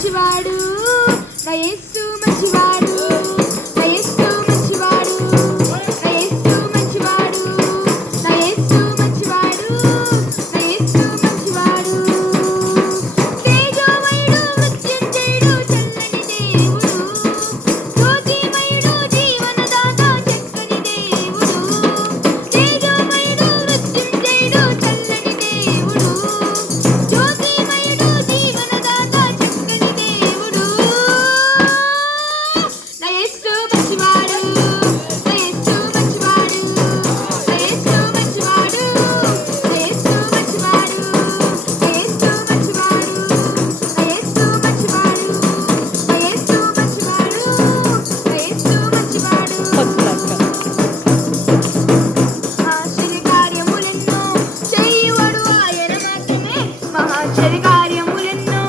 మంచివాడు నా యేసు మంచివాడు నా యేసు మంచివాడు నా యేసు మంచివాడు నా యేసు మంచివాడు నా యేసు మంచివాడు తేజోమయుడు మృత్యుంజయుడు చల్లని దేవుడు జ్యోతిమయుడు జీవనదాత చక్కని దేవుడు తేజోమయుడు మృత్యుంజయుడు చల్లని దేవుడు జ్యోతిమయుడు జీవనదాత చక్కని దేవుడు నా యేసు మంచివాడు నా యేసు మంచివాడు నా యేసు మంచివాడు నా యేసు మంచివాడు నా యేసు మంచివాడు నా యేసు మంచివాడు నా యేసు మంచివాడు నా యేసు మంచివాడు ఆశ్చర్యకార్యములెన్నో చేయువాడు ఆయన మాత్రమే మహాశ్చర్యకార్యములెన్నో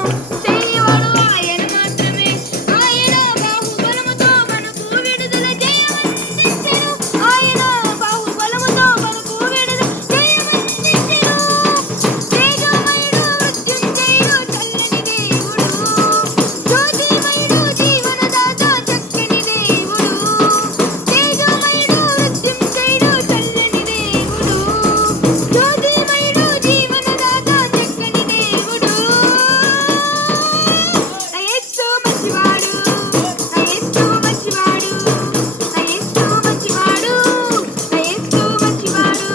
చేయువాడు ఆయన మాత్రమే ఆయన బాహుబలముతో మనకు విడుదల జయమందించెను ఆయన బాహుబలముతో మనకు విడుదల జయమందించెను తేజోమయుడు మృత్యుంజయుడు చల్లని దేవుడు జ్యోతిమయుడు జీవనదాత చక్కని దేవుడు తేజోమయుడు మృత్యుంజయుడు చల్లని దేవుడు జ్యోతిమయుడు జీవనదాత చక్కని దేవుడు నా యేసు మంచివాడు నా యేసు మంచివాడు నా యేసు మంచివాడు నా యేసు మంచివాడు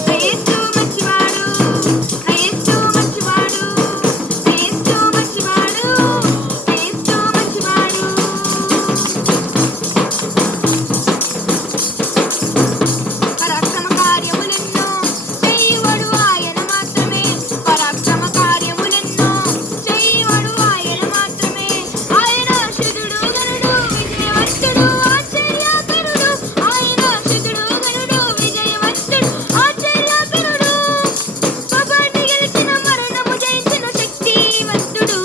నా యేసు మంచివాడు నా యేసు మంచివాడు నా యేసు మంచివాడు నా యేసు మంచివాడు పరాక్రమ కార్యములెన్నో చేయువాడు ఆయన మాత్రమే పరాక్రమ కార్యములెన్నో చేయువాడు ఆయన మాత్రమే ఆయన శుద్ధుడు గనుడు విజయవంతుడు ఆశ్చర్యకరుడు ఆయన శుద్ధుడు గనుడు విజయవంతుడు ఆశ్చర్యకరుడు పాపాన్ని గెలిచిన మరణము జయించిన శక్తివంతుడు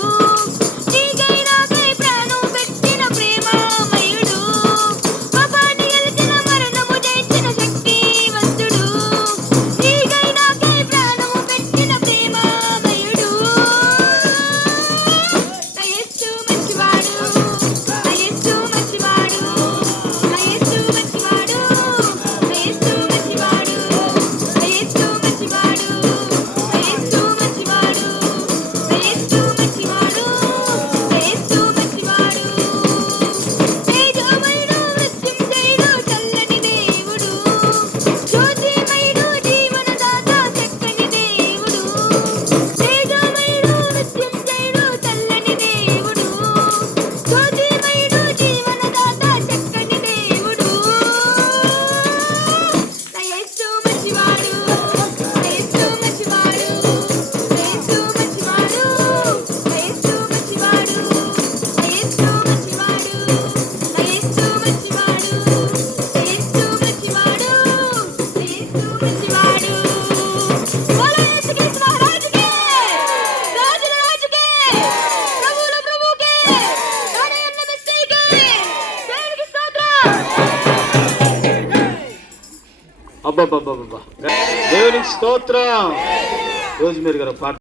నీకై నాకై ప్రాణం పెట్టిన ప్రేమమయుడు పాపాన్ని గెలిచిన మరణము జయించిన శక్తివంతుడు నీకై నాకై ప్రాణము పెట్టిన ప్రేమమయుడు నా యేసు మంచివాడు నా యేసు మంచివాడు నా యేసు మంచివాడు నా యేసు మంచివాడు నా యేసు మంచివాడు నా యేసు మంచివాడు నా యేసు మంచివాడు నా యేసు మంచివాడు తేజోమయుడు మృత్యుంజయుడు చల్లని దేవుడు జ్యోతిమయుడు జీవనదాత చక్కని దేవుడు తేజోమయుడు మృత్యుంజయుడు చల్లని దేవుడు జ్యోతిమయుడు జీవనదాత చక్కని దేవుడు నా యేసు మంచివాడు నా యేసు మంచివాడు నా యేసు మంచివాడు నా యేసు మంచివాడు నా యేసు మంచివాడు నా యేసు మంచివాడు నా యేసు మంచివాడు నా యేసు మంచివాడు బోలో యేసుక్రీస్తు మహారాజుకే రాజుల రాజుకే ప్రభువుల ప్రభువుకే రాణియన్న మెస్సీకే దేవునికి స్తోత్రం అబ్బబ్బబ్బబ్బా దేవునికి స్తోత్రం. రోజు మీరు గారు పాట